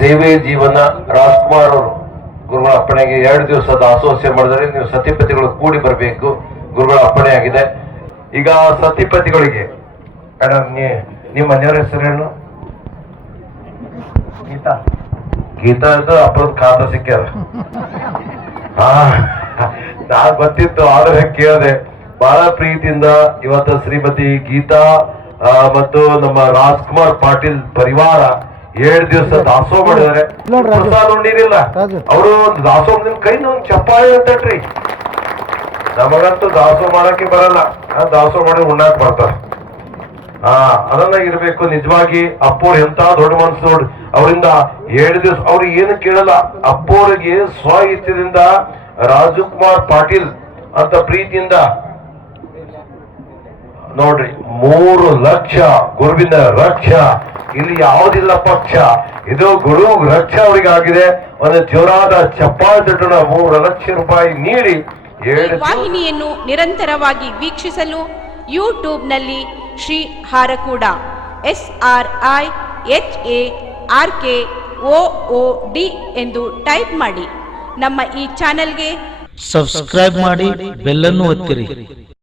ಸೇವೆ ಜೀವನ ರಾಜ್ಕುಮಾರ್ ಅವರು ಗುರುಗಳ ಅಪ್ಪಣೆಗೆ ಎರಡು ದಿವಸ ದಾಸೋಹ್ಯ ಮಾಡಿದರೆ ನೀವು ಸತಿಪತಿಗಳು ಕೂಡಿ ಬರಬೇಕು. ಗುರುಗಳ ಅಪ್ಪಣೆ ಆಗಿದೆ. ಈಗ ಸತಿಪತಿಗಳಿಗೆ ನಿಮ್ಮ ಮನೆಯವರ ಹೆಸರೇನು? ಗೀತಾ. ಗೀತಾ ಅಂತ ಅಪ್ಪದ ಖಾತ ಸಿಕ್ಕ್ಯಾರ ನಾ ಗೊತ್ತಿತ್ತು, ಆದ್ರೆ ಕೇಳಿದೆ. ಬಹಳ ಪ್ರೀತಿಯಿಂದ ಇವತ್ತು ಶ್ರೀಮತಿ ಗೀತಾ ಮತ್ತು ನಮ್ಮ ರಾಜ್ಕುಮಾರ್ ಪಾಟೀಲ್ ಪರಿವಾರ ಏಳು ದಿವಸ ನೋಡ್ರಿ ರಾಜು. ಪ್ರಸಾದ ಉಂಡಿರಿಲ್ಲ ಅವರು ದಾಸೋ ನಿಮ್ ಕೈ ನಮ್ ಚಪ್ಪಾಳಿ ಅಂತಟ್ರಿ. ನಮಗಂತೂ ದಾಸೋಹ ಮಾಡಕ್ಕೆ ಬರಲ್ಲ. ಆ, ದಾಸೋಹ ಮಾಡಿ ಉಣ್ಣಾಕ್ ಬರ್ತಾರೆ. ಆ ಅದನ್ನ ಇರ್ಬೇಕು. ನಿಜವಾಗಿ ಅಪ್ಪೋರ್ ಎಂತ ದೊಡ್ಡ ಮನ್ಸು ನೋಡಿ ಅವರಿಂದ ಏಳು ದಿವಸ ಅವ್ರು ಏನು ಕೇಳಲ್ಲ. ಅಪ್ಪೋರಿಗೆ ಸ್ವಾಹಿತ್ಯದಿಂದ ಇಚ್ಛೆದಿಂದ ರಾಜಕುಮಾರ್ ಪಾಟೀಲ್ ಅಂತ ಪ್ರೀತಿಯಿಂದ ನೋಡ್ರಿ ಮೂರು ಲಕ್ಷ ಗುರುವಿನ ರಕ್ಷ. ಇಲ್ಲಿ ಯಾವುದಿಲ್ಲ ಪಕ್ಷ. ಇದು ಗುರು ರಕ್ಷ ಅವರಿಗಾಗಿದೆ. ಒಂದು ಜೋರಾದ ಚಪ್ಪಾಳೆ ತಟ್ಟಣ ಮೂರು ಲಕ್ಷ ರೂಪಾಯಿ ನೀಡಿ ವಾಹಿನಿಯನ್ನು ನಿರಂತರವಾಗಿ ವೀಕ್ಷಿಸಲು ಯೂಟ್ಯೂಬ್ನಲ್ಲಿ Shri Harakuda. S R I H A R K O O D ಎಂದು ಟೈಪ್ ಮಾಡಿ. ನಮ್ಮ ಈ ಚಾನೆಲ್ಗೆ ಸಬ್ಸ್ಕ್ರೈಬ್ ಮಾಡಿ ಬೆಲ್ಲನ್ನು ಒತ್ತಿರಿ.